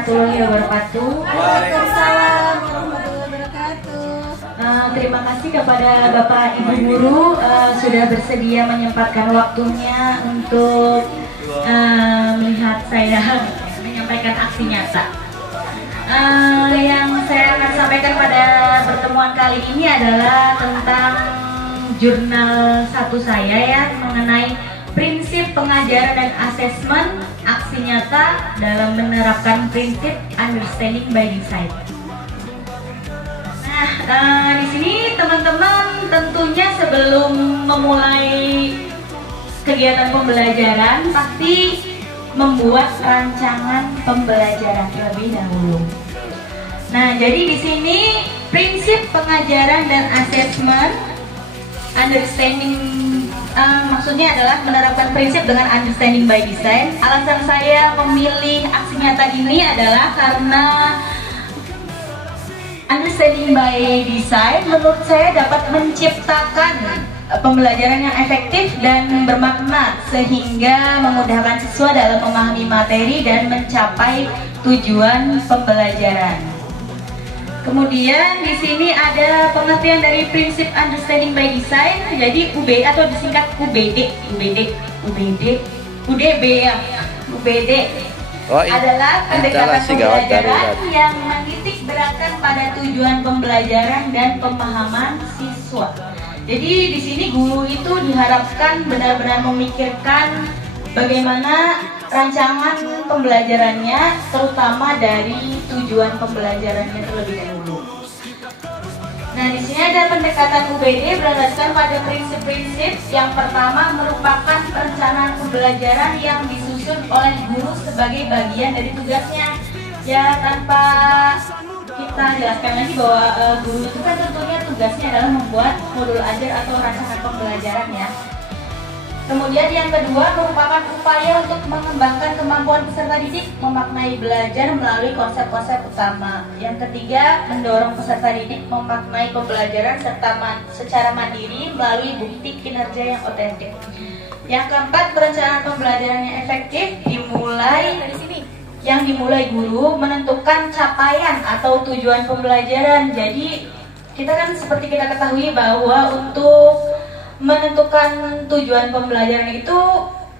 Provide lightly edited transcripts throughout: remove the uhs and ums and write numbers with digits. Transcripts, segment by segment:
warahmatullahi wabarakatuh. Waalaikumsalam warahmatullahi wabarakatuh. Terima kasih kepada Bapak Ibu Guru sudah bersedia menyempatkan waktunya untuk melihat saya menyampaikan aksi nyata. Yang saya akan sampaikan pada pertemuan kali ini adalah tentang jurnal satu saya ya, mengenai prinsip pengajaran dan asesmen aksi nyata dalam menerapkan prinsip understanding by design. Nah, di sini teman-teman tentunya sebelum memulai kegiatan pembelajaran pasti membuat rancangan pembelajaran terlebih dahulu. Nah, jadi di sini prinsip pengajaran dan asesmen understanding maksudnya adalah menerapkan prinsip dengan understanding by design. Alasan saya memilih aksi nyata ini adalah karena understanding by design menurut saya dapat menciptakan pembelajaran yang efektif dan bermakna sehingga memudahkan siswa dalam memahami materi dan mencapai tujuan pembelajaran. Kemudian di sini ada pengertian dari prinsip understanding by design. Jadi UB atau disingkat UBD ya. UBD adalah pendekatan pembelajaran yang menitik beratkan pada tujuan pembelajaran dan pemahaman siswa. Jadi di sini guru itu diharapkan benar-benar memikirkan bagaimana rancangan pembelajarannya, terutama dari tujuan pembelajarannya terlebih dahulu. Nah, di sini ada pendekatan UBD berdasarkan pada prinsip-prinsip. Yang pertama merupakan perencanaan pembelajaran yang disusun oleh guru sebagai bagian dari tugasnya. Ya, tanpa kita jelaskan lagi bahwa guru itu kan tentunya tugasnya adalah membuat modul ajar atau rancangan pembelajaran ya. Kemudian yang kedua merupakan upaya untuk mengembangkan kemampuan peserta didik memaknai belajar melalui konsep-konsep utama. Yang ketiga mendorong peserta didik memaknai pembelajaran secara mandiri melalui bukti kinerja yang otentik. Yang keempat perencanaan pembelajaran yang efektif dimulai dari sini. Yang dimulai guru menentukan capaian atau tujuan pembelajaran. Jadi kita kan seperti kita ketahui bahwa untuk menentukan tujuan pembelajaran itu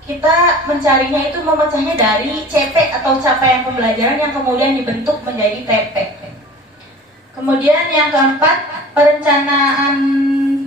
kita mencarinya itu memecahnya dari CP atau capaian pembelajaran yang kemudian dibentuk menjadi TP. Kemudian yang keempat perencanaan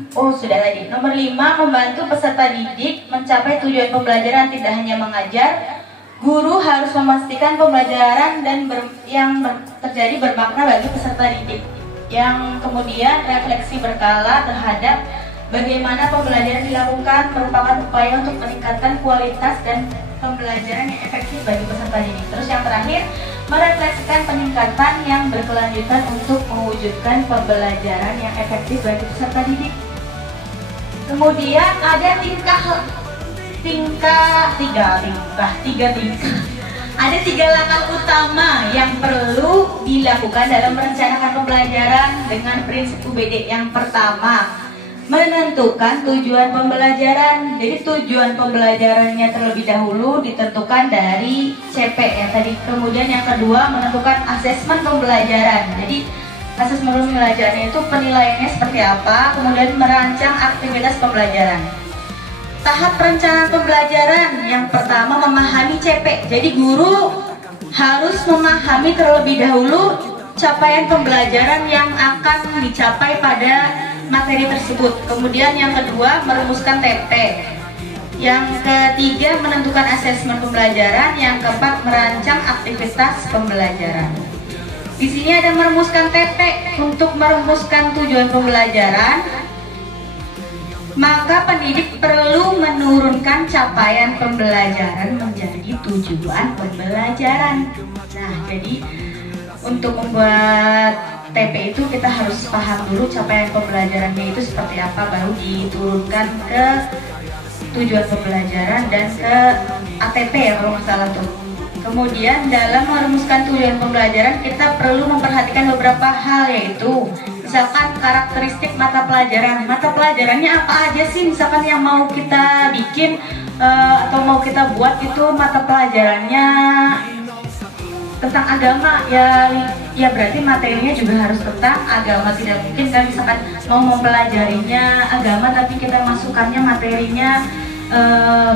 nomor 5 membantu peserta didik mencapai tujuan pembelajaran. Tidak hanya mengajar, guru harus memastikan pembelajaran dan yang terjadi bermakna bagi peserta didik. Yang kemudian refleksi berkala terhadap bagaimana pembelajaran dilakukan merupakan upaya untuk meningkatkan kualitas dan pembelajaran yang efektif bagi peserta didik. Terus yang terakhir, merefleksikan peningkatan yang berkelanjutan untuk mewujudkan pembelajaran yang efektif bagi peserta didik. Kemudian ada tiga tingkah. Ada 3 langkah utama yang perlu dilakukan dalam merencanakan pembelajaran dengan prinsip UBD. Yang pertama, menentukan tujuan pembelajaran. Jadi tujuan pembelajarannya terlebih dahulu ditentukan dari CP ya tadi. Kemudian yang kedua menentukan asesmen pembelajaran. Jadi asesmen pembelajarannya itu penilaiannya seperti apa. Kemudian merancang aktivitas pembelajaran. Tahap perencanaan pembelajaran yang pertama memahami CP. Jadi guru harus memahami terlebih dahulu capaian pembelajaran yang akan dicapai pada materi tersebut. Kemudian yang kedua merumuskan TP. Yang ketiga menentukan asesmen pembelajaran. Yang keempat merancang aktivitas pembelajaran. Di sini ada merumuskan TP. Untuk merumuskan tujuan pembelajaran, maka pendidik perlu menurunkan capaian pembelajaran menjadi tujuan pembelajaran. Nah, jadi untuk membuat TP itu kita harus paham dulu capaian pembelajarannya itu seperti apa, baru diturunkan ke tujuan pembelajaran dan ke ATP ya kalau nggak salah tuh. Kemudian dalam merumuskan tujuan pembelajaran kita perlu memperhatikan beberapa hal, yaitu misalkan karakteristik mata pelajaran. Mata pelajarannya apa aja sih misalkan yang mau kita bikin atau mau kita buat itu mata pelajarannya tentang agama ya, ya berarti materinya juga harus tentang agama. Tidak mungkin kan misalkan mau mempelajarinya agama tapi kita masukkannya materinya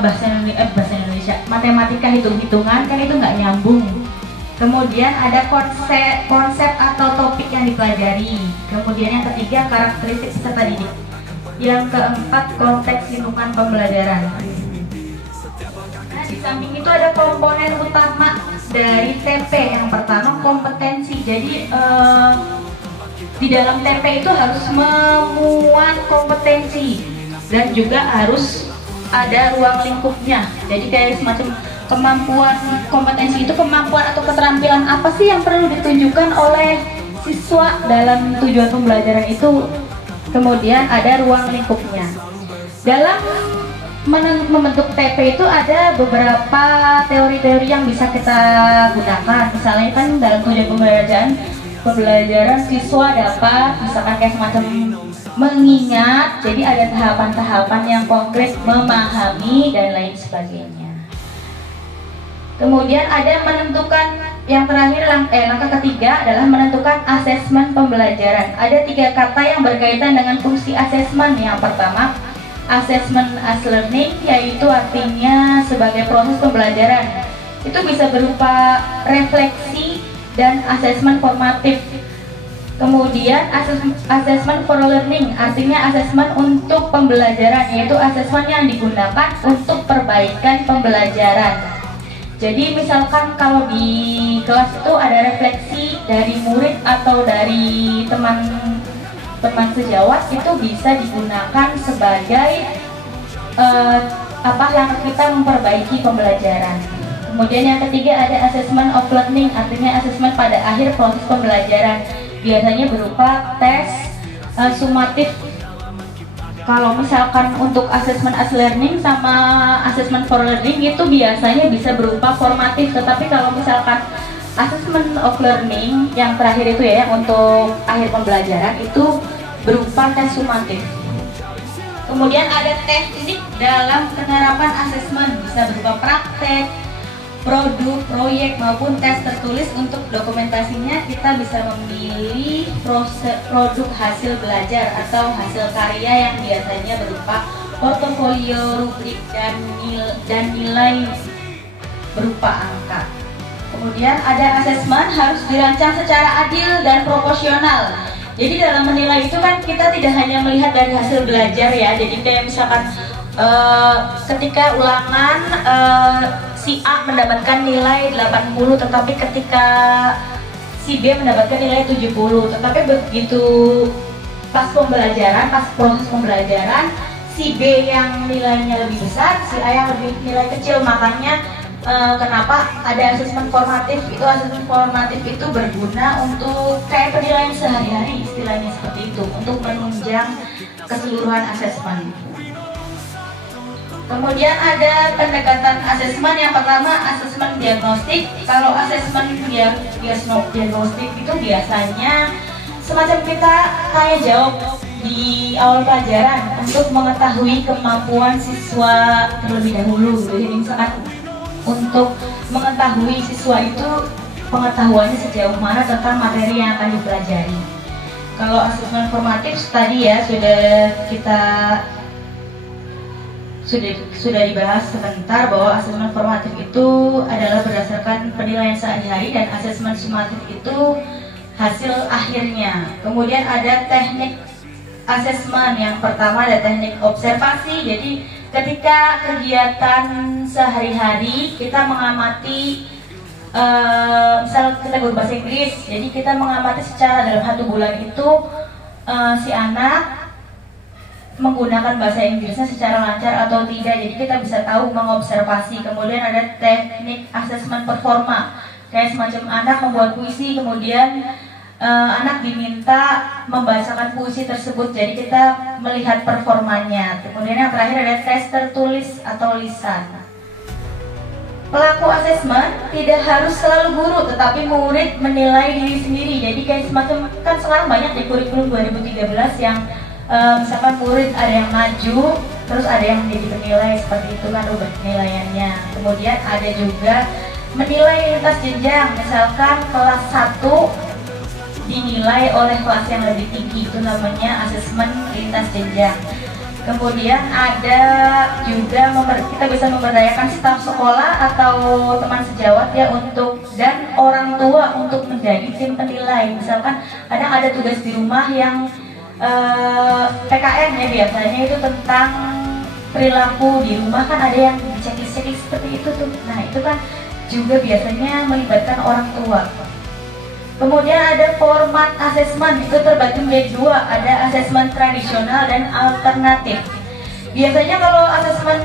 bahasa Indonesia, matematika, hitung-hitungan, kan itu nggak nyambung. Kemudian ada konsep atau topik yang dipelajari. Kemudian yang ketiga, karakteristik peserta didik. Yang keempat, konteks lingkungan pembelajaran. Nah, di samping itu ada komponen utama dari TP. Yang pertama, kompetensi. Jadi di dalam TP itu harus memuat kompetensi dan juga harus ada ruang lingkupnya. Jadi kayak semacam kemampuan, kompetensi itu kemampuan atau keterampilan apa sih yang perlu ditunjukkan oleh siswa dalam tujuan pembelajaran itu. Kemudian ada ruang lingkupnya. Dalam membentuk TP itu ada beberapa teori-teori yang bisa kita gunakan. Misalnya kan dalam tujuan pembelajaran siswa dapat misalkan kayak semacam mengingat, jadi ada tahapan-tahapan yang konkret, memahami dan lain sebagainya. Kemudian ada menentukan, yang terakhir langkah ketiga adalah menentukan asesmen pembelajaran. Ada 3 kata yang berkaitan dengan fungsi asesmen. Yang pertama, assessment as learning, yaitu artinya sebagai proses pembelajaran. Itu bisa berupa refleksi dan asesmen formatif. Kemudian assessment for learning, artinya asesmen untuk pembelajaran, yaitu asesmen yang digunakan untuk perbaikan pembelajaran. Jadi misalkan kalau di kelas itu ada refleksi dari murid atau dari teman sejawat, itu bisa digunakan sebagai langkah kita memperbaiki pembelajaran. Kemudian yang ketiga ada assessment of learning, artinya asesmen pada akhir proses pembelajaran. Biasanya berupa tes sumatif. Kalau misalkan untuk assessment as learning sama assessment for learning itu biasanya bisa berupa formatif. Tetapi kalau misalkan assessment of learning yang terakhir itu ya, untuk akhir pembelajaran itu berupa tes sumatif. Kemudian ada teknik dalam penerapan asesmen, bisa berupa praktek, produk, proyek maupun tes tertulis. Untuk dokumentasinya kita bisa memilih produk hasil belajar atau hasil karya yang biasanya berupa portofolio, rubrik, dan nilai berupa angka. Kemudian ada asesmen harus dirancang secara adil dan proporsional. Jadi dalam menilai itu kan kita tidak hanya melihat dari hasil belajar ya. Jadi kayak misalkan ketika ulangan si A mendapatkan nilai 80, tetapi ketika si B mendapatkan nilai 70. Tetapi begitu pas proses pembelajaran, si B yang nilainya lebih besar, si A yang lebih nilai kecil. Makanya kenapa ada asesmen formatif. Asesmen formatif itu berguna untuk kayak penilaian sehari-hari, istilahnya seperti itu, untuk menunjang keseluruhan asesmen. Kemudian ada pendekatan asesmen. Yang pertama, asesmen diagnostik. Kalau asesmen diagnostik itu biasanya semacam kita kayak jawab di awal pelajaran untuk mengetahui kemampuan siswa terlebih dahulu. Jadi misalkan untuk mengetahui siswa itu pengetahuannya sejauh mana tentang materi yang akan dipelajari. Kalau asesmen formatif tadi ya sudah dibahas sebentar, bahwa asesmen formatif itu adalah berdasarkan penilaian sehari-hari dan asesmen sumatif itu hasil akhirnya. Kemudian ada teknik asesmen. Yang pertama ada teknik observasi. Jadi ketika kegiatan sehari-hari kita mengamati, misal kita guru bahasa Inggris, jadi kita mengamati secara dalam 1 bulan itu si anak menggunakan bahasa Inggrisnya secara lancar atau tidak. Jadi kita bisa tahu mengobservasi. Kemudian ada teknik asesmen performa, kayak semacam anak membuat puisi, kemudian anak diminta membacakan puisi tersebut. Jadi kita melihat performanya. Kemudian yang terakhir ada tes tertulis atau lisan. Pelaku asesmen tidak harus selalu guru, tetapi murid menilai diri sendiri. Jadi kayak semacam, kan sekarang banyak di kurikulum 2013 yang misalkan murid ada yang maju, terus ada yang menjadi penilai, seperti itu kan rubrik penilaiannya. Kemudian ada juga menilai lintas jenjang, misalkan kelas 1 dinilai oleh kelas yang lebih tinggi, itu namanya asesmen lintas jenjang. Kemudian ada juga kita bisa memberdayakan staf sekolah atau teman sejawat ya dan orang tua untuk menjadi tim penilai. Misalkan kadang ada tugas di rumah yang PKN ya, biasanya itu tentang perilaku di rumah, kan ada yang checklist seperti itu tuh. Nah itu kan juga biasanya melibatkan orang tua. Kemudian ada format asesmen, itu terbagi menjadi 2, ada asesmen tradisional dan alternatif. Biasanya kalau asesmen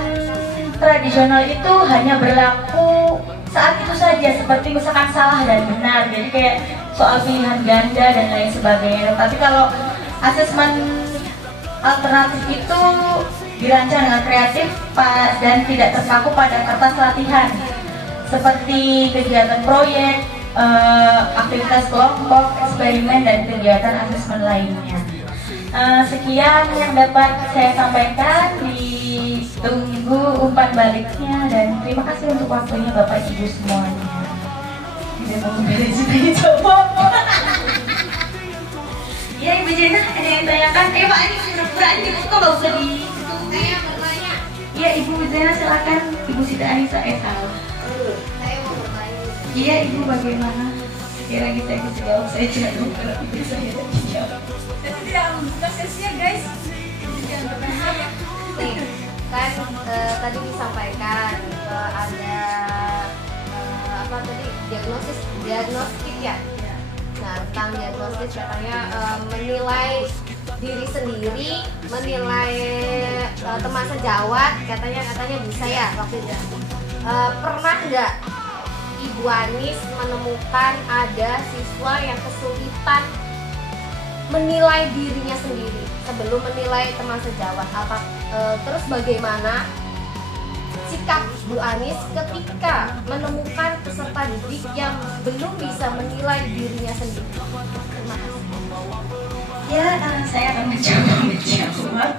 tradisional itu hanya berlaku saat itu saja, seperti misalkan salah dan benar, jadi kayak soal pilihan ganda dan lain sebagainya. Tapi kalau asesmen alternatif itu dirancang dengan kreatif dan tidak terpaku pada kertas latihan, seperti kegiatan proyek, aktivitas kelompok, eksperimen, dan kegiatan asesmen lainnya. Sekian yang dapat saya sampaikan, ditunggu umpan baliknya, dan terima kasih untuk waktunya Bapak Ibu semuanya. Tidak mau beres jawab. Ya Ibu Jena, ada yang tanyakan? Pak ini pura-pura aja dibuka, gak usah ditutup. Saya bertanya. Iya Ibu Jena, silakan. Ibu Sita Anissa salah. Saya mau bertanya. Iya Ibu, bagaimana? Sekiranya saya bisa jawab, saya jangan lupa Ibu saya tadi jawab. Saya tidak membuka sesinya guys. Jangan bertanya ya. Nih, kan tadi disampaikan ada apa tadi diagnostik ya. Nah, tentang diagnostik katanya menilai diri sendiri, menilai teman sejawat, katanya bisa ya waktu itu. Pernah nggak Ibu Anis menemukan ada siswa yang kesulitan menilai dirinya sendiri sebelum menilai teman sejawat? Terus bagaimana sikap Bu Anis ketika menemukan peserta didik yang belum bisa menilai dirinya sendiri? Terima kasih. Ya, saya akan mencoba menjawab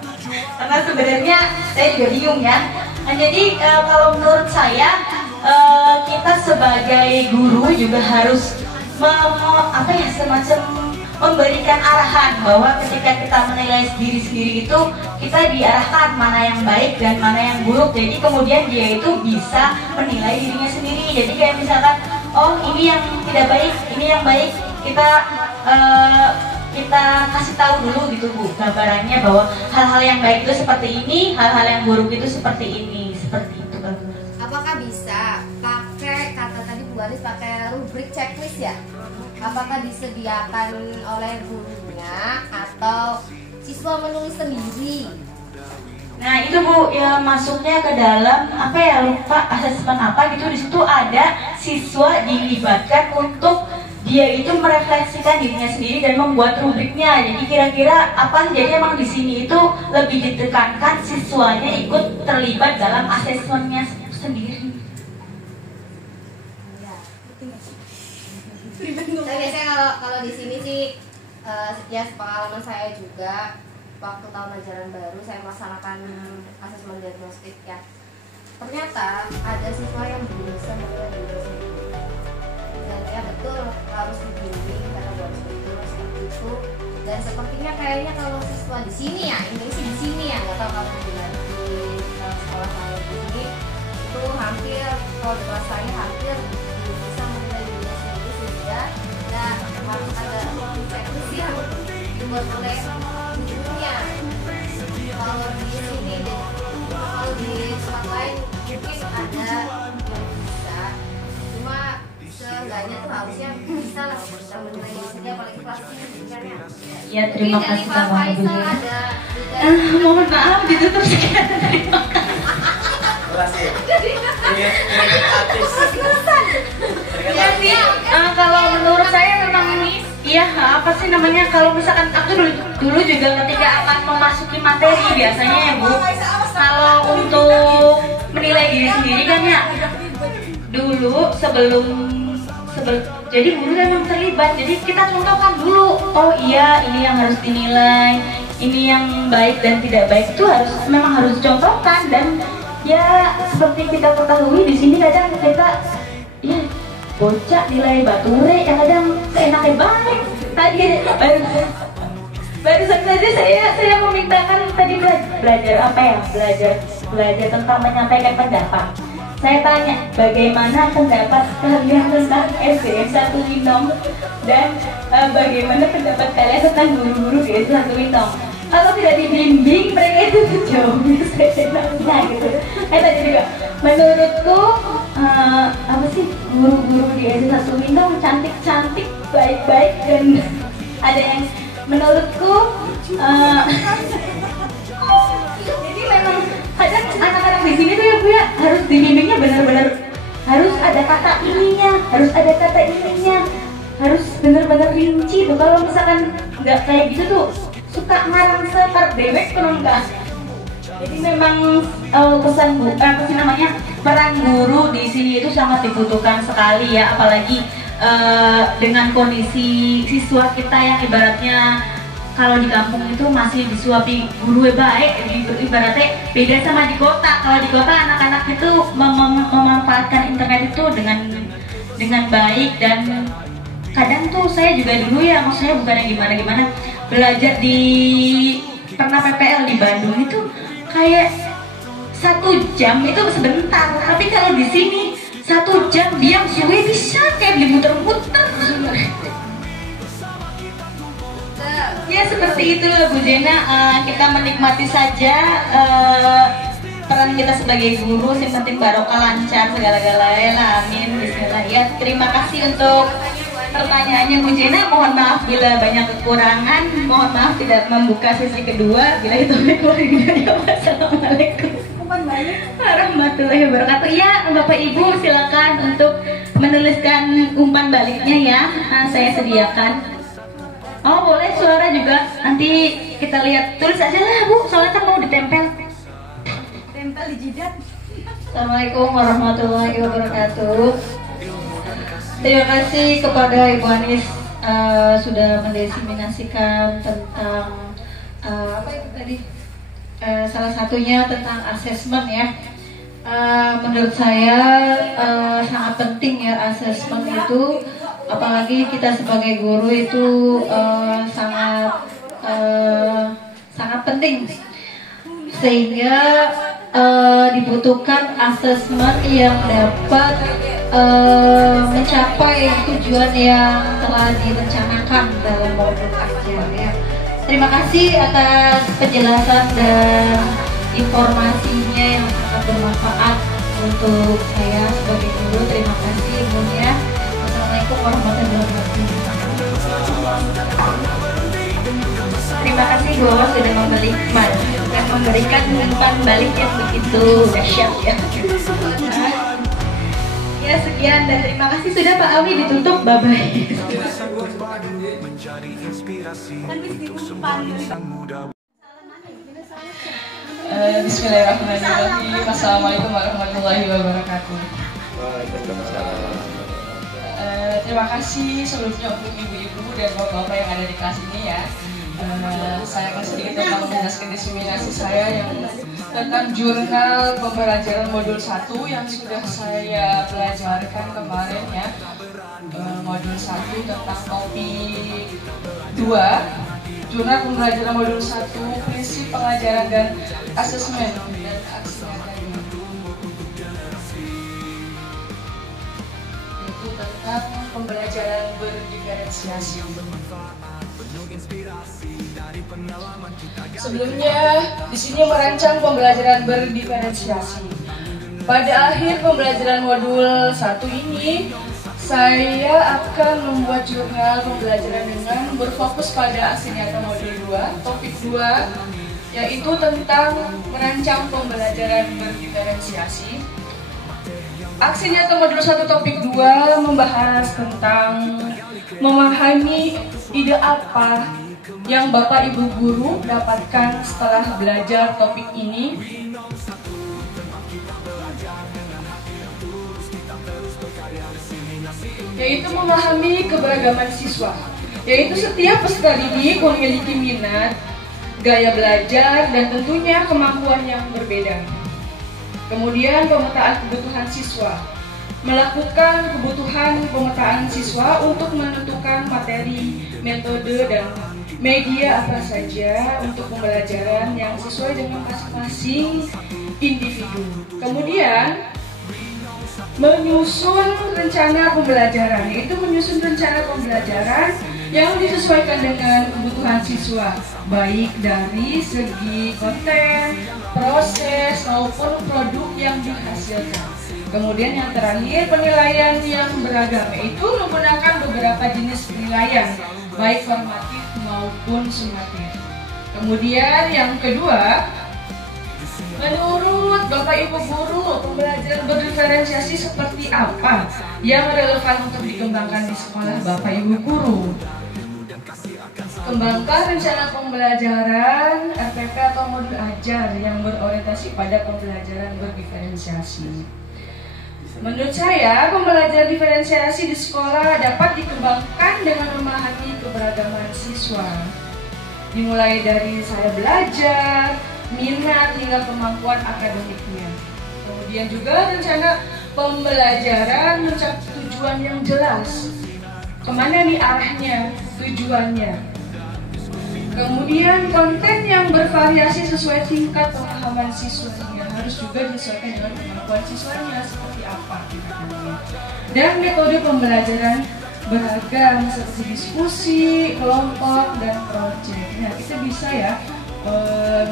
karena sebenarnya saya juga bingung ya. Nah, jadi kalau menurut saya kita sebagai guru juga harus semacam memberikan arahan bahwa ketika kita menilai diri sendiri itu kita diarahkan mana yang baik dan mana yang buruk. Jadi kemudian dia itu bisa menilai dirinya sendiri. Jadi kayak misalkan, oh ini yang tidak baik, ini yang baik, kita kasih tahu dulu gitu Bu, gambarannya bahwa hal-hal yang baik itu seperti ini, hal-hal yang buruk itu seperti ini, seperti itu kan. Apakah bisa pakai, kata tadi Bu Anis pakai rubrik checklist ya? Apakah disediakan oleh gurunya atau siswa menulis sendiri? Nah itu Bu, ya masuknya ke dalam apa ya, lupa asesmen apa gitu. Di situ ada siswa dilibatkan untuk dia itu merefleksikan dirinya sendiri dan membuat rubriknya. Jadi kira-kira apa? Jadi emang di sini itu lebih ditekankan siswanya ikut terlibat dalam asesmennya sendiri. Nah, biasanya kalau di sini sih ya pengalaman saya juga waktu tahun ajaran baru saya melaksanakan asesmen diagnostik ya. Ternyata ada siswa yang belum bisa menilai diri sendiri. Dan ya betul harus dibimbing karena harus betul seperti itu. Dan sepertinya kayaknya kalau siswa di sini ya, ini sih di sini ya, nggak tahu kalau di sekolah saya di sini itu hampir, kalau di kelas saya hampir belum bisa menilai dirinya sendiri sehingga ya harus ada checklist yang dibuat oleh gurunya. Kalau di sini kalau di tempat lain mungkin ada yang bisa, cuma seenggaknya tuh harusnya bisa lah bisa menilai diri sendiri, apalagi kelas ini kan ya. Ya terima kasih Pak Faisal ada mohon maaf ditutup sekian, terima kasih. Kalau menurut saya memang iya apa sih namanya, kalau misalkan aku dulu juga ketika akan memasuki materi biasanya ya Bu, kalau untuk menilai diri sendiri kan ya dulu sebelum jadi guru memang terlibat, jadi kita contohkan dulu, oh iya ini yang harus dinilai, ini yang baik dan tidak baik itu memang harus contohkan. Dan ya seperti kita ketahui di sini kadang kita ya bocah nilai bature yang kadang seenaknya baik. Tadi barusan saja saya memintakan tadi belajar apa ya, belajar tentang menyampaikan pendapat. Saya tanya bagaimana pendapat kalian tentang SD 1 Winong dan bagaimana pendapat kalian tentang guru-guru di SD 1 Winong. Kalau tidak dibimbing mereka itu jauh seenaknya gitu. Tadi juga menurutku apa sih, guru-guru di SD 1 Winong cantik-cantik, baik-baik, dan ada yang menurutku jadi memang kadang anak-anak di sini tuh ya Bu ya, harus dibimbingnya benar-benar harus ada kata ininya, harus benar-benar rinci tuh. Kalau misalkan nggak kayak gitu tuh suka ngarang sekar dewek tuh enggak. Jadi memang pesan peran guru di sini itu sangat dibutuhkan sekali ya, apalagi dengan kondisi siswa kita yang ibaratnya kalau di kampung itu masih disuapi guru baik, ibaratnya beda sama di kota. Kalau di kota anak-anak itu memanfaatkan internet itu dengan baik, dan kadang tuh saya juga dulu ya, maksudnya bukan yang gimana-gimana, belajar pernah PPL di Bandung itu kayak 1 jam itu sebentar, tapi kalau di sini 1 jam biang suwe bisa kayak dimuter-muter. Ya seperti itu Bu Jena, kita menikmati saja peran kita sebagai guru, yang penting barokah lancar segala-galanya, amin, bismillah ya. Terima kasih untuk pertanyaannya Bu Jena, mohon maaf bila banyak kekurangan, mohon maaf tidak membuka sesi kedua. Bila itu wassalamualaikum warahmatullahi wabarakatuh. Ya Bapak Ibu silakan untuk menuliskan umpan baliknya ya, saya sediakan. Oh boleh suara juga, nanti kita lihat, tulis aja lah Bu, soalnya kan mau ditempel Tempel di jidat. Assalamualaikum warahmatullahi wabarakatuh. Terima kasih kepada Ibu Anis sudah mendiseminasikan tentang apa itu tadi, salah satunya tentang asesmen ya. Menurut saya sangat penting ya asesmen itu, apalagi kita sebagai guru itu sangat penting, sehingga dibutuhkan asesmen yang dapat mencapai tujuan yang telah direncanakan dalam modul ajar ya. Terima kasih atas penjelasan dan informasinya yang sangat bermanfaat untuk saya sebagai guru. Terima kasih Ibunya. Assalamualaikum warahmatullahi wabarakatuh. Terima kasih Bu Awas sudah memberikan umpan balik yang begitu dahsyat ya. Ya sekian dan terima kasih sudah Pak Awi, ditutup, bye bye. Bismillahirrahmanirrahim. Assalamualaikum warahmatullahi wabarakatuh. Terima kasih sebelumnya untuk ibu-ibu dan bapak-bapak yang ada di kelas ini ya. Saya akan sedikit tentang menjelaskan diseminasi saya yang tentang jurnal pembelajaran modul 1 yang sudah saya pelajarkan kemarin ya. Modul 1 tentang topik 2, jurnal pembelajaran modul 1, prinsip pengajaran dan asesmen dan aksinya tadi. Itu tentang pembelajaran berdiferensiasi. Sebelumnya, di sini merancang pembelajaran berdiferensiasi. Pada akhir pembelajaran modul 1 ini, saya akan membuat jurnal pembelajaran dengan berfokus pada aksi nyata modul 2, topik 2, yaitu tentang merancang pembelajaran berdiferensiasi. Aksi nyata modul 1 topik 2 membahas tentang memahami ide apa yang Bapak Ibu Guru dapatkan setelah belajar topik ini. Yaitu memahami keberagaman siswa, yaitu setiap peserta didik memiliki minat, gaya belajar, dan tentunya kemampuan yang berbeda. Kemudian pemetaan kebutuhan siswa, melakukan kebutuhan pemetaan siswa untuk menentukan materi, metode, dan media apa saja untuk pembelajaran yang sesuai dengan masing-masing individu. Kemudian menyusun rencana pembelajaran, yaitu menyusun rencana pembelajaran yang disesuaikan dengan kebutuhan siswa, baik dari segi konten, proses, maupun produk yang dihasilkan. Kemudian yang terakhir, penilaian yang beragam, yaitu menggunakan beberapa jenis penilaian, baik formatif maupun sumatif. Kemudian yang kedua, menurut Bapak Ibu Guru, pembelajaran berdiferensiasi seperti apa yang relevan untuk dikembangkan di sekolah Bapak Ibu Guru? Kembangkan rencana pembelajaran RPP atau modul ajar yang berorientasi pada pembelajaran berdiferensiasi. Menurut saya, pembelajaran diferensiasi di sekolah dapat dikembangkan dengan memahami keberagaman siswa. Dimulai dari saya belajar, minat, hingga kemampuan akademiknya. Kemudian juga rencana pembelajaran mencapai tujuan yang jelas. Kemana nih arahnya, tujuannya. Kemudian konten yang bervariasi sesuai tingkat pemahaman siswanya, harus juga disesuaikan dengan kemampuan siswanya seperti apa. Dan metode pembelajaran beragam seperti diskusi, kelompok, dan proyek. Nah, kita bisa ya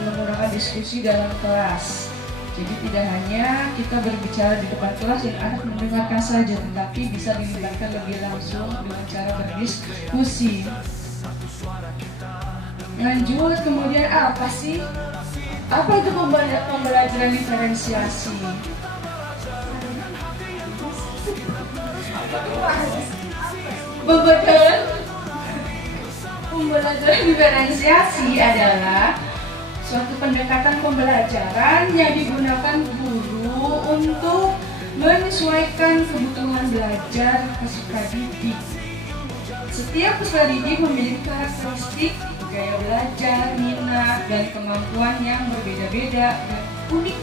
menggunakan diskusi dalam kelas. Jadi tidak hanya kita berbicara di depan kelas dan anak mendengarkan saja, tetapi bisa dilibatkan lebih langsung dengan cara berdiskusi. Lanjut, kemudian apa sih? Apa itu pembelajaran diferensiasi? Betul. Pembelajaran diferensiasi adalah suatu pendekatan pembelajaran yang digunakan guru untuk menyesuaikan kebutuhan belajar peserta didik. Setiap peserta didik memiliki karakteristik, gaya belajar, minat, dan kemampuan yang berbeda-beda dan unik.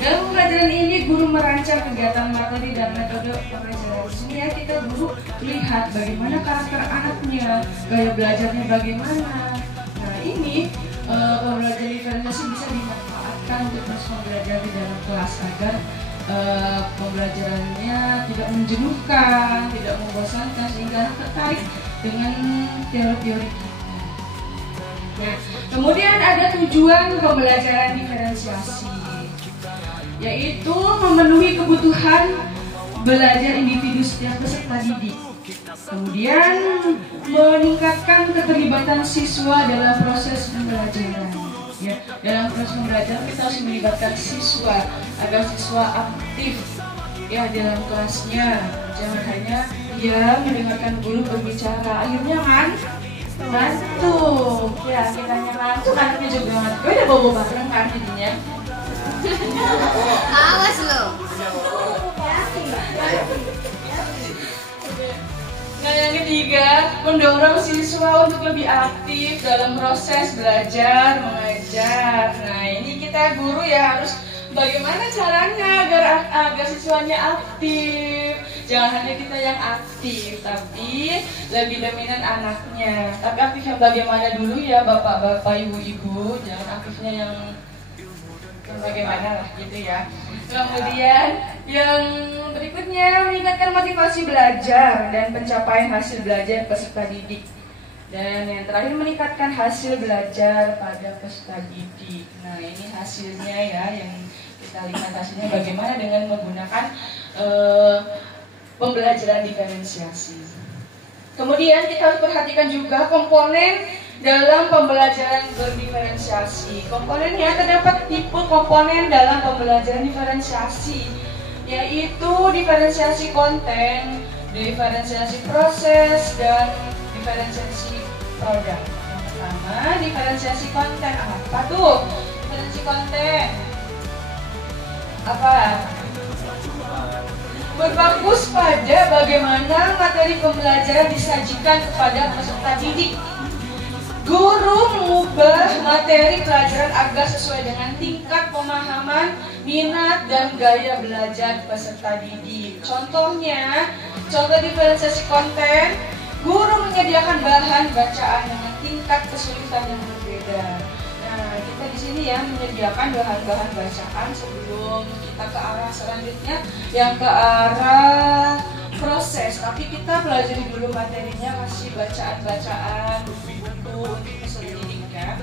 Dalam pembelajaran ini, guru merancang kegiatan materi dan metode pembelajaran. Di sini ya kita guru lihat bagaimana karakter anaknya, gaya belajarnya bagaimana. Nah ini pembelajaran diferensiasi bisa dimanfaatkan untuk terus belajar di dalam kelas agar pembelajarannya tidak menjenuhkan, tidak membosankan, sehingga anak tertarik dengan teori-teori kita. Nah, kemudian ada tujuan pembelajaran diferensiasi, yaitu memenuhi kebutuhan belajar individu setiap peserta didik. Kemudian meningkatkan keterlibatan siswa dalam proses pembelajaran. Ya, dalam proses pembelajaran kita harus melibatkan siswa agar siswa aktif ya dalam kelasnya. Jangan hanya dia mendengarkan guru berbicara, akhirnya ngantuk. Ya, kita ngantuk, anaknya juga ngantuk. Udah bobo bareng kan jadinya. Awas lo. Nah, yang ketiga, mendorong siswa untuk lebih aktif dalam proses belajar mengajar. Nah, ini kita guru ya harus bagaimana caranya agar siswanya aktif. Jangan hanya kita yang aktif, tapi lebih dominan anaknya. Tapi aktifnya bagaimana dulu ya bapak-bapak, ibu-ibu, jangan aktifnya yang bagaimana lah gitu ya. Kemudian yang berikutnya, meningkatkan motivasi belajar dan pencapaian hasil belajar peserta didik. Dan yang terakhir, meningkatkan hasil belajar pada peserta didik. Nah, ini hasilnya ya, yang kita lihat hasilnya bagaimana dengan menggunakan pembelajaran diferensiasi. Kemudian kita harus perhatikan juga komponen dalam pembelajaran berdiferensiasi. Komponennya terdapat tipe komponen dalam pembelajaran diferensiasi, yaitu diferensiasi konten, diferensiasi proses, dan diferensiasi produk. Yang pertama, diferensiasi konten. Apa tuh diferensiasi konten? Apa? Berfokus pada bagaimana materi pembelajaran disajikan kepada peserta didik. Guru mengubah materi pelajaran agar sesuai dengan tingkat pemahaman, minat, dan gaya belajar peserta didik. Contoh diferensiasi konten, guru menyediakan bahan bacaan dengan tingkat kesulitan yang berbeda. Nah, kita di sini ya menyediakan bahan-bahan bacaan sebelum kita ke arah selanjutnya yang ke arah proses. Tapi kita pelajari dulu materinya, kasih bacaan-bacaan, buku-buku untuk peserta didik ya.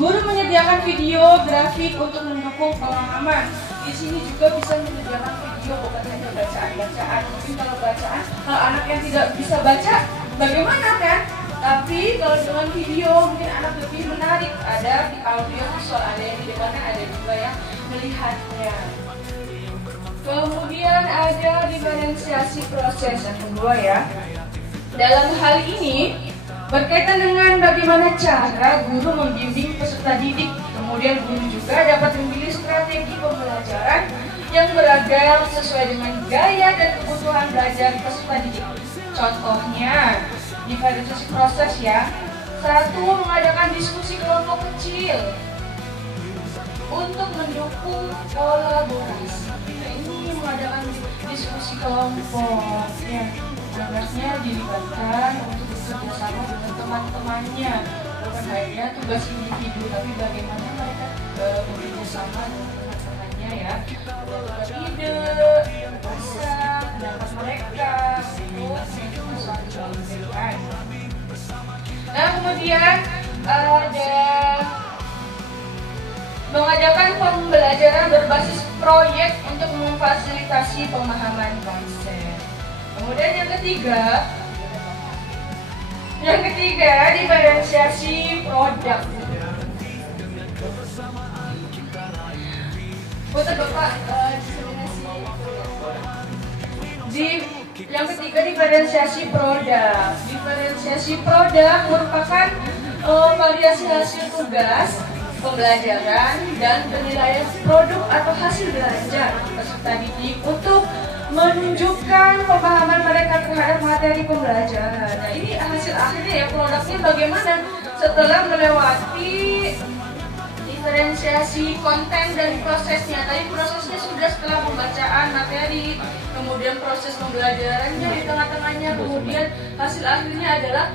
Guru menyediakan video, grafik untuk mendukung pemahaman. Di sini juga bisa menyediakan video, bukan hanya bacaan-bacaan. Mungkin kalau bacaan, kalau anak yang tidak bisa baca, bagaimana kan? Tapi kalau dengan video mungkin anak lebih menarik. Ada di audio visual, ada yang di mana ada juga yang melihatnya. Kemudian ada diferensiasi proses yang kedua ya. Dalam hal ini berkaitan dengan bagaimana cara guru membimbing peserta didik. Kemudian guru juga dapat memilih strategi pembelajaran yang beragam sesuai dengan gaya dan kebutuhan belajar peserta didik. Contohnya diferensiasi proses ya. 1. Mengadakan diskusi kelompok kecil untuk mendukung kolaborasi. Nah, ini mengadakan diskusi kelompok ya. Anaknya dilibatkan untuk bekerja sama dengan teman-temannya, bukan hanya tugas individu, tapi bagaimana mereka bekerja sama dengan teman-temannya ya. Tukar ide, bahasa, pendapat mereka untuk masalah dilakukan. Nah, kemudian ada mengadakan pembelajaran berbasis proyek untuk memfasilitasi pemahaman konsep. Kemudian yang ketiga diferensiasi produk. Putar Bapak yang ketiga diferensiasi produk. Diferensiasi produk merupakan variasi hasil tugas pembelajaran dan penilaian produk atau hasil belajar peserta didik untuk menunjukkan pemahaman mereka terhadap materi pembelajaran. Nah, ini hasil akhirnya ya, produknya bagaimana setelah melewati diferensiasi konten dan prosesnya. Tadi prosesnya sudah setelah pembacaan materi, kemudian proses pembelajarannya di tengah-tengahnya, kemudian hasil akhirnya adalah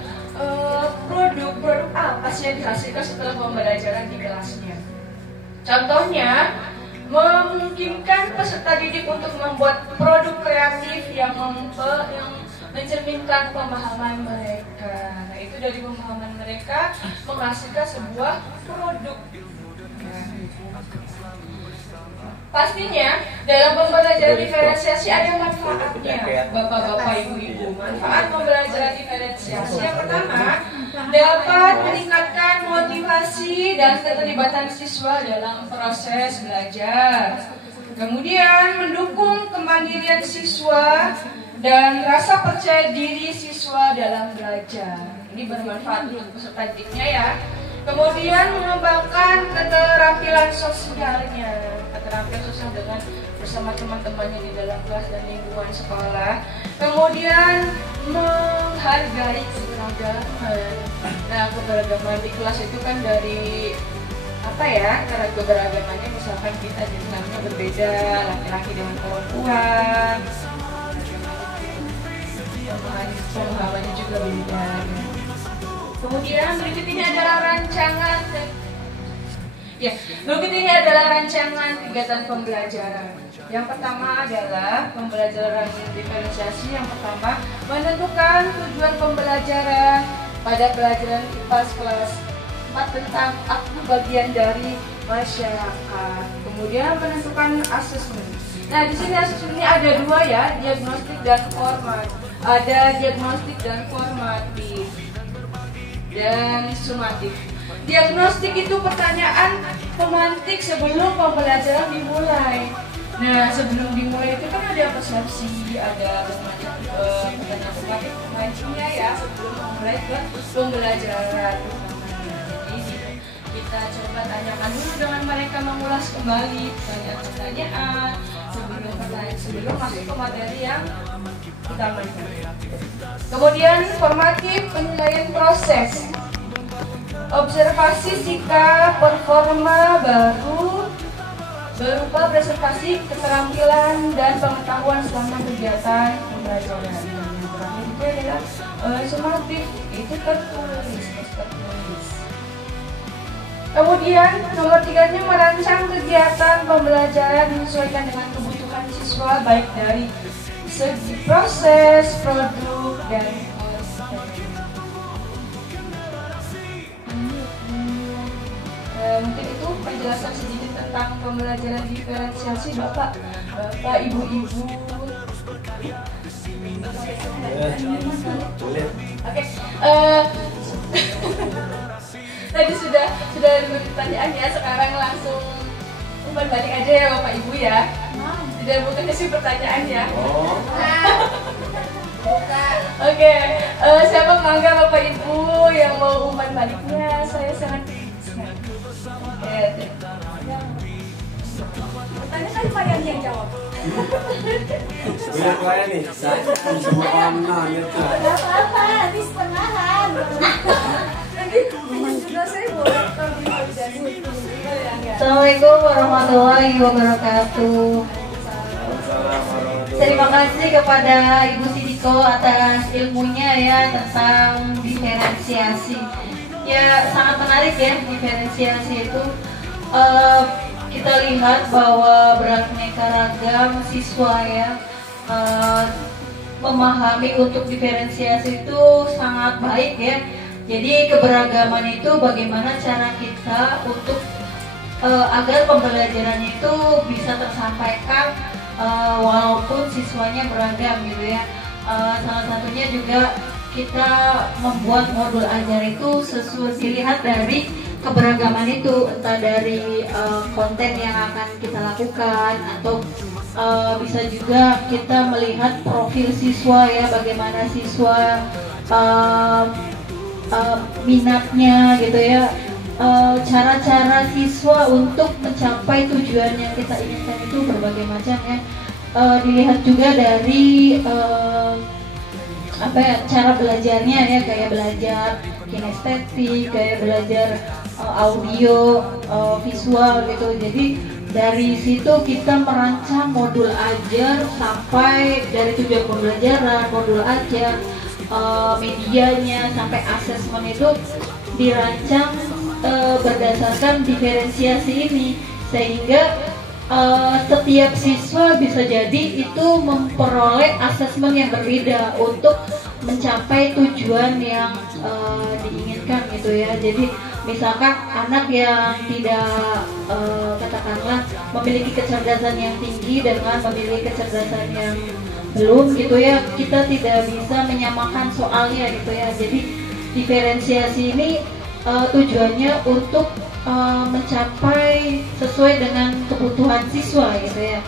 produk apa sih yang dihasilkan setelah pembelajaran di kelasnya. Contohnya, memungkinkan peserta didik untuk membuat produk kreatif yang mencerminkan pemahaman mereka. Nah, itu dari pemahaman mereka menghasilkan sebuah produk. Pastinya dalam pembelajaran diferensiasi ada manfaatnya, bapak-bapak, ibu-ibu. Manfaat pembelajaran diferensiasi yang pertama, dapat meningkatkan motivasi dan keterlibatan siswa dalam proses belajar. Kemudian mendukung kemandirian siswa dan rasa percaya diri siswa dalam belajar. Ini bermanfaat untuk peserta didiknya ya. Kemudian mengembangkan keterampilan sosialnya, keterampilan sosial dengan bersama teman-temannya di dalam kelas dan lingkungan sekolah. Kemudian menghargai keberagaman. Nah, keberagaman di kelas itu kan dari apa ya? Karena keberagamannya misalkan kita jenjangnya berbeda, laki-laki dengan perempuan, pemahamannya juga beda. Kemudian berikut ini adalah rancangan kegiatan pembelajaran. Yang pertama adalah pembelajaran diferensiasi. Yang pertama, menentukan tujuan pembelajaran pada pelajaran IPA kelas 4 tentang aku bagian dari masyarakat. Kemudian menentukan asesmen. Nah, di sini asesmennya ada dua ya, diagnostik dan formatif. Ada diagnostik dan formatif dan sumatif. Diagnostik itu pertanyaan pemantik sebelum pembelajaran dimulai. Nah, sebelum dimulai itu kan ada persepsi, ada pertanyaan pemantiknya ya sebelum memulai ke pembelajaran. Jadi kita coba tanyakan dulu dengan mereka, mengulas kembali pertanyaan sebelum masuk ke materi yang utamanya. Kemudian formatif, penilaian proses. observasi sikap performa baru berupa presentasi keterampilan dan pengetahuan selama kegiatan pembelajaran. Dan yang terakhir itu adalah sumatif, itu tertulis. Kemudian nomor 3-nya merancang kegiatan pembelajaran menyesuaikan dengan kebutuhan siswa baik dari segi proses, produk, dan mungkin itu penjelasan sedikit tentang pembelajaran diferensiasi Bapak Ibu-Ibu. Oke, tadi sudah diberi pertanyaan ya, sekarang langsung umpan balik aja ya Bapak Ibu ya. Tidak bukan isi pertanyaan ya. Oke, siapa mangga Bapak Ibu yang mau umpan baliknya? Saya sangat senang. Pertanyaan kan klien yang jawab. Punya klien nih, semua aman gitu. Gak apa-apa, nanti setengahan. Nanti juga saya boleh tervalidasi. Assalamualaikum warahmatullahi wabarakatuh. Terima kasih kepada Ibu Sidiko atas ilmunya ya tentang diferensiasi. Ya sangat menarik ya, diferensiasi itu kita lihat bahwa beraneka ragam siswa ya memahami untuk diferensiasi itu sangat baik ya. Jadi keberagaman itu bagaimana cara kita untuk agar pembelajaran itu bisa tersampaikan walaupun siswanya beragam gitu ya. Salah satunya juga kita membuat modul ajar itu sesuai dilihat dari keberagaman itu, entah dari konten yang akan kita lakukan atau bisa juga kita melihat profil siswa ya, bagaimana siswa minatnya gitu ya, cara-cara siswa untuk mencapai tujuan yang kita inginkan itu berbagai macam ya. Dilihat juga dari cara belajarnya ya, kayak belajar kinestetik, kayak belajar audio, visual gitu. Jadi dari situ kita merancang modul ajar sampai dari tujuan pembelajaran, modul ajar, medianya sampai asesmen itu dirancang berdasarkan diferensiasi ini, sehingga setiap siswa bisa jadi itu memperoleh asesmen yang berbeda untuk mencapai tujuan yang diinginkan gitu ya. Jadi misalkan anak yang tidak katakanlah memiliki kecerdasan yang tinggi dengan memiliki kecerdasan yang belum gitu ya, kita tidak bisa menyamakan soalnya gitu ya. Jadi diferensiasi ini tujuannya untuk mencapai sesuai dengan kebutuhan siswa gitu ya.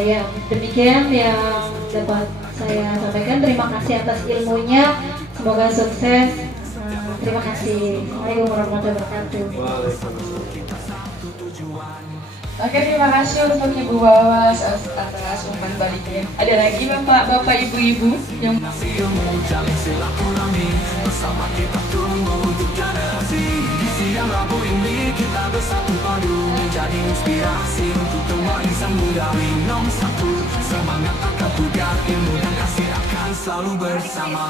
Ya demikian yang dapat saya sampaikan. Terima kasih atas ilmunya, semoga sukses. Terima kasih. Assalamualaikum warahmatullahi wabarakatuh. Oke, terima kasih untuk Ibu Wawas atas umpan baliknya. Ada lagi bapak ibu-ibu yang bersama kita tunggu untuk generasi. Di siang Rabu ini kita bersatu padu menjadi inspirasi untuk semua insan muda. Minum satu, semangat akan pudar, ilmu dan kasih akan selalu bersama.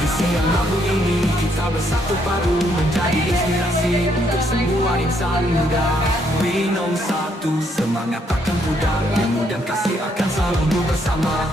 Di siang Rabu ini kita bersatu padu menjadi inspirasi untuk semua insan muda. Minum satu, semangat akan pudar, ilmu dan kasih akan selalu bersama.